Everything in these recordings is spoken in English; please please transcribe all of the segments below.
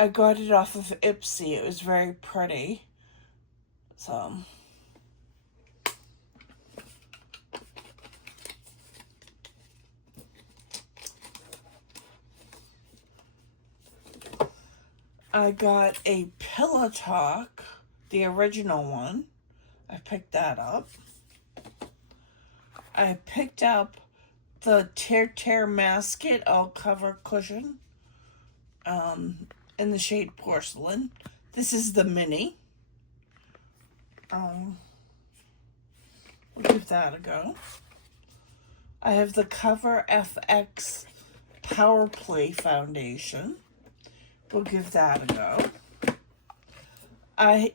I got it off of Ipsy. It was very pretty. So I got a Pillow Talk, the original one. I picked that up. I picked up the Tear Masket all cover cushion in the shade Porcelain. This is the mini. We'll give that a go. I have the Cover FX Power Play Foundation. We'll give that a go. I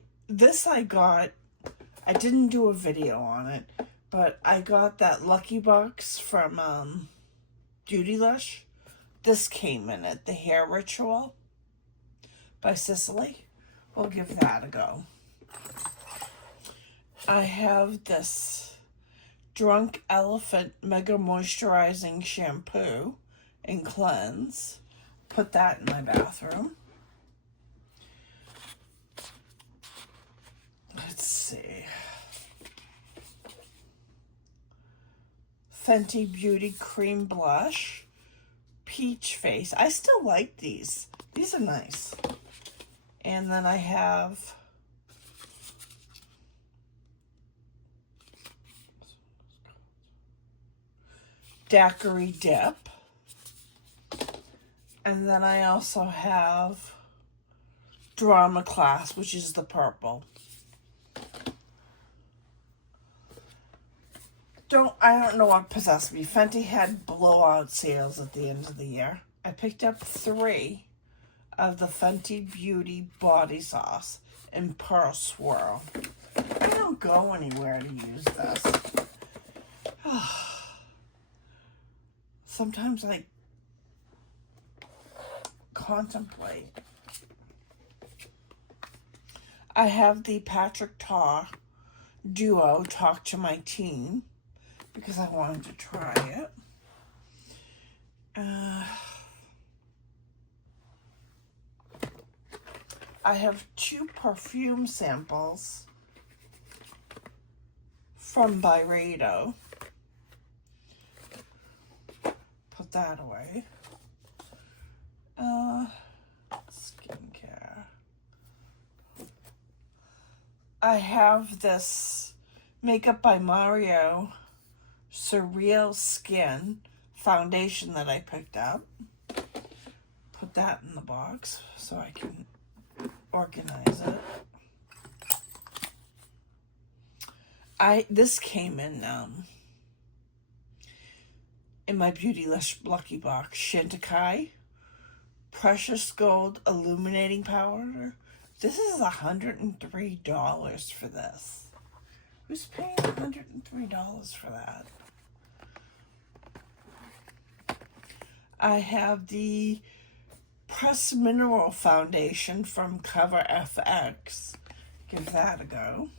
didn't do a video on it, but I got that Lucky Box from Beautylush. This came in it, the Hair Ritual by Cicely. We'll give that a go. I have this Drunk Elephant Mega Moisturizing Shampoo and Cleanse. Put that in my bathroom. Let's see. Fenty Beauty Cream Blush. Peach Face. I still like these. These are nice. And then I have Daiquiri Dip. And then I also have Drama Class, which is the purple. I don't know what possessed me. Fenty had blowout sales at the end of the year. I picked up 3 of the Fenty Beauty Body Sauce in Pearl Swirl. I don't go anywhere to use this. Sometimes I contemplate. I have the Patrick Ta Duo Talk to My Teen because I wanted to try it. I have 2 perfume samples from Byredo. Put that away. Skincare. I have this Makeup by Mario Surreal Skin foundation that I picked up. Put that in the box so I can organize it. This came in my Beautylush Lucky Box. Chantecaille Precious Gold Illuminating Powder. This is $103 for this. Who's paying $103 for that? I have the Pressed Mineral Foundation from Cover FX. Give that a go.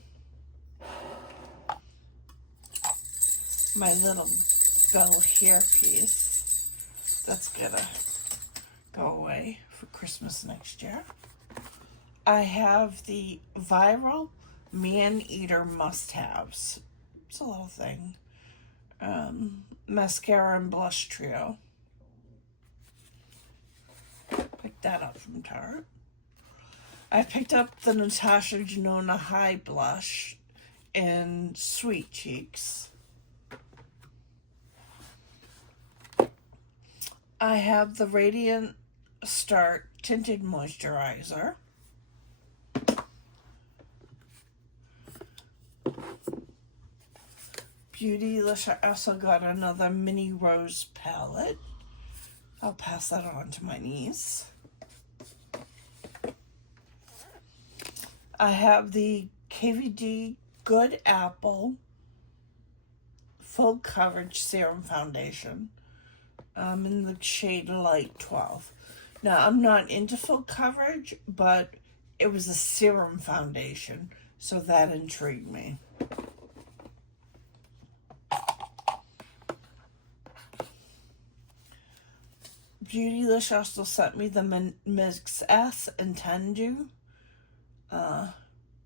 My little bell hairpiece. That's gonna go away for Christmas next year. I have the Viral Man-Eater Must-Haves. It's a little thing. Mascara and Blush Trio. Picked that up from Tarte. I picked up the Natasha Denona High Blush in Sweet Cheeks. I have the Radiant Start Tinted Moisturizer. Beautylush, I also got another mini rose palette. I'll pass that on to my niece. I have the KVD Good Apple Full Coverage Serum Foundation in the shade Light 12. Now, I'm not into full coverage, but it was a serum foundation, so that intrigued me. Beautylish also sent me the Mix S Intendu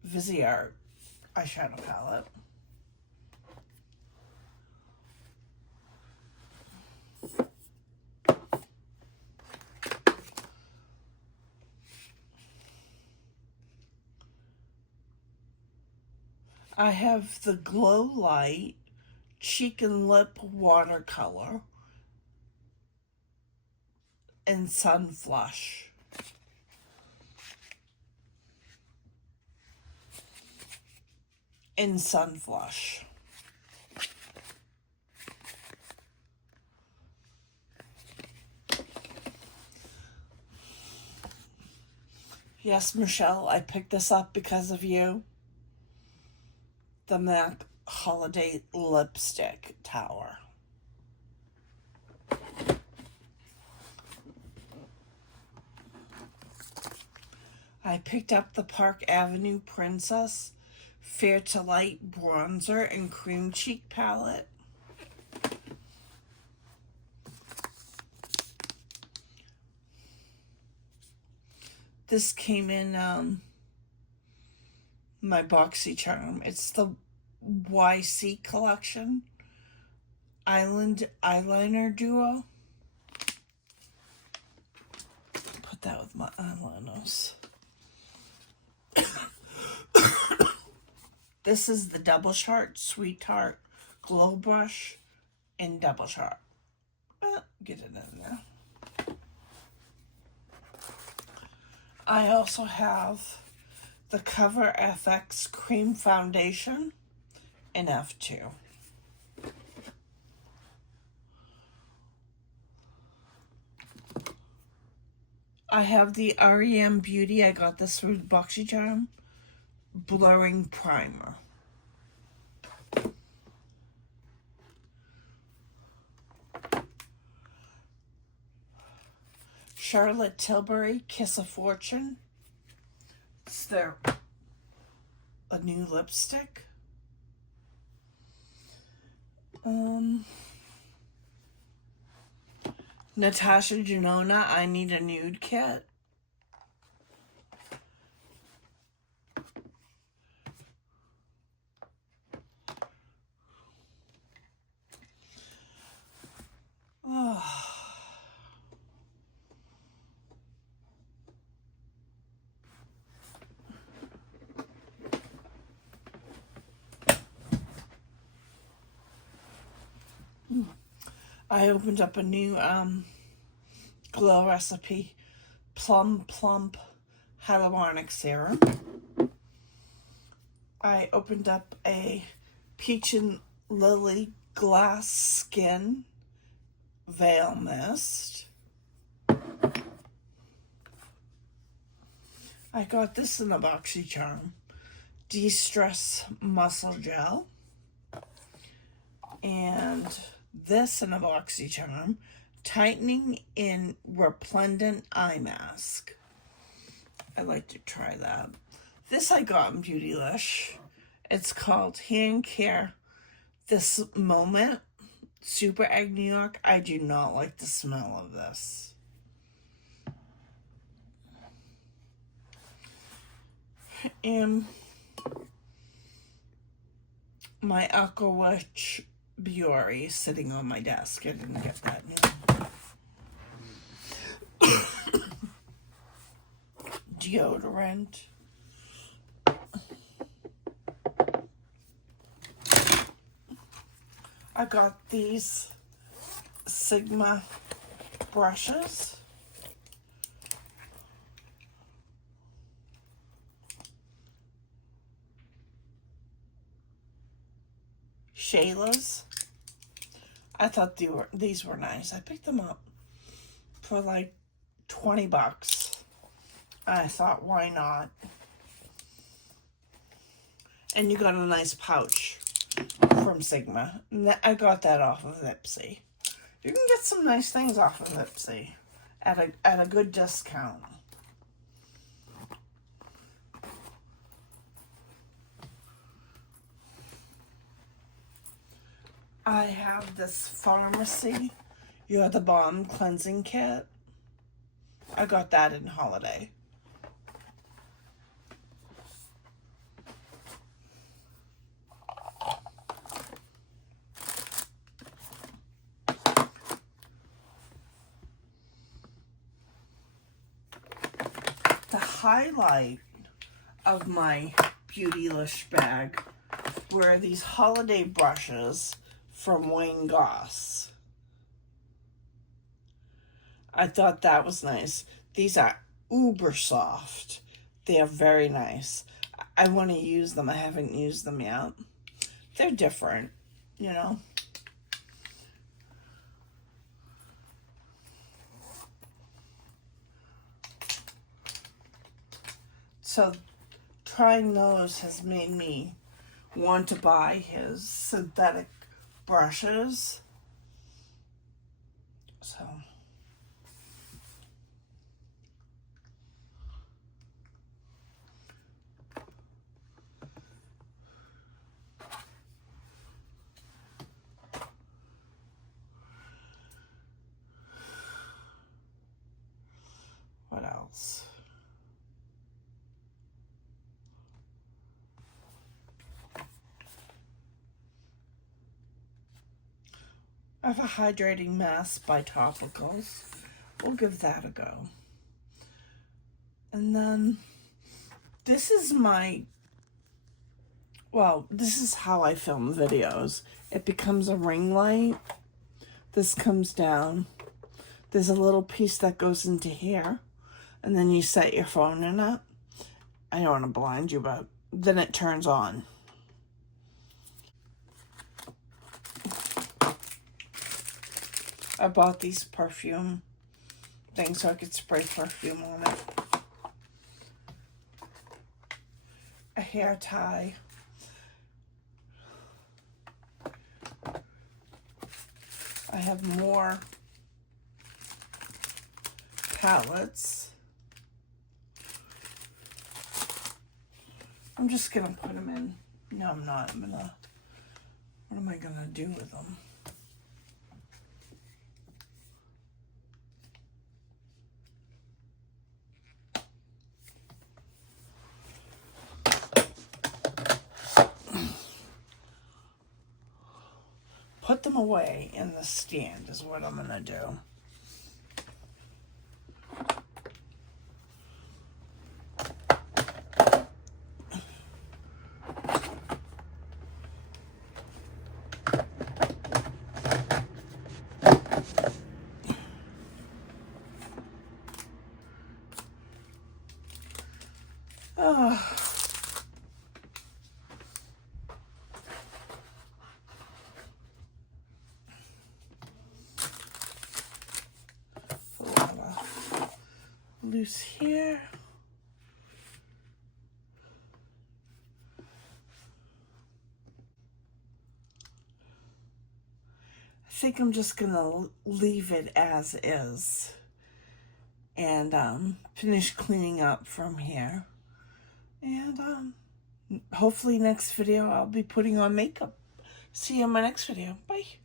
Viseart eyeshadow palette. I have the Glow Light Cheek and Lip Watercolor in Sun Flush. Yes, Michelle, I picked this up because of you. The MAC Holiday Lipstick Tower. I picked up the Park Avenue Princess Fair to Light Bronzer and Cream Cheek Palette. This came in my BoxyCharm. It's the YC collection Island Eyeliner Duo. Put that with my eyeliners. This is the Double Chart Sweet Tart Glow Brush in Double Chart. Get it in there. I also have the Cover FX Cream Foundation in F2. I have the REM Beauty, I got this through BoxyCharm, Blurring Primer. Charlotte Tilbury Kiss of Fortune. It's a new lipstick. Natasha Denona, I Need a Nude Kit. Oh. I opened up a new Glow Recipe Plum Plump Hyaluronic Serum. I opened up a Peach and Lily Glass Skin Veil Mist. I got this in the BoxyCharm De-Stress Muscle Gel. And this in a BoxyCharm Tightening in Resplendent Eye Mask. I'd like to try that. This I got in Beautylish. It's called Hand Care This Moment Super Egg New York. I do not like the smell of this. And my Aqua Witch Biore sitting on my desk. I didn't get that new. Deodorant. I got these Sigma brushes. Shayla's. I thought these were nice. I picked them up for like 20 bucks. I thought, why not? And you got a nice pouch from Sigma. I got that off of Ipsy. You can get some nice things off of Ipsy at a good discount. I have this Pharmacy You're the Bomb cleansing kit. I got that in holiday. The highlight of my Beautylish bag were these holiday brushes from Wayne Goss. I thought that was nice. These are uber soft. They are very nice. I want to use them. I haven't used them yet. They're different, you know. So trying those has made me want to buy his synthetic brushes. So what else? I have a hydrating mask by Topicals. We'll give that a go. And then this is my, well, this is how I film videos. It becomes a ring light. This comes down. There's a little piece that goes into here. And then you set your phone in it. I don't want to blind you, but then it turns on. I bought these perfume things so I could spray perfume on it. A hair tie. I have more palettes. I'm just gonna put them in. No, I'm not. What am I gonna do with them? Put them away in the stand is what I'm gonna do. Loose here. I think I'm just gonna leave it as is and finish cleaning up from here. And hopefully next video I'll be putting on makeup. See you in my next video. Bye.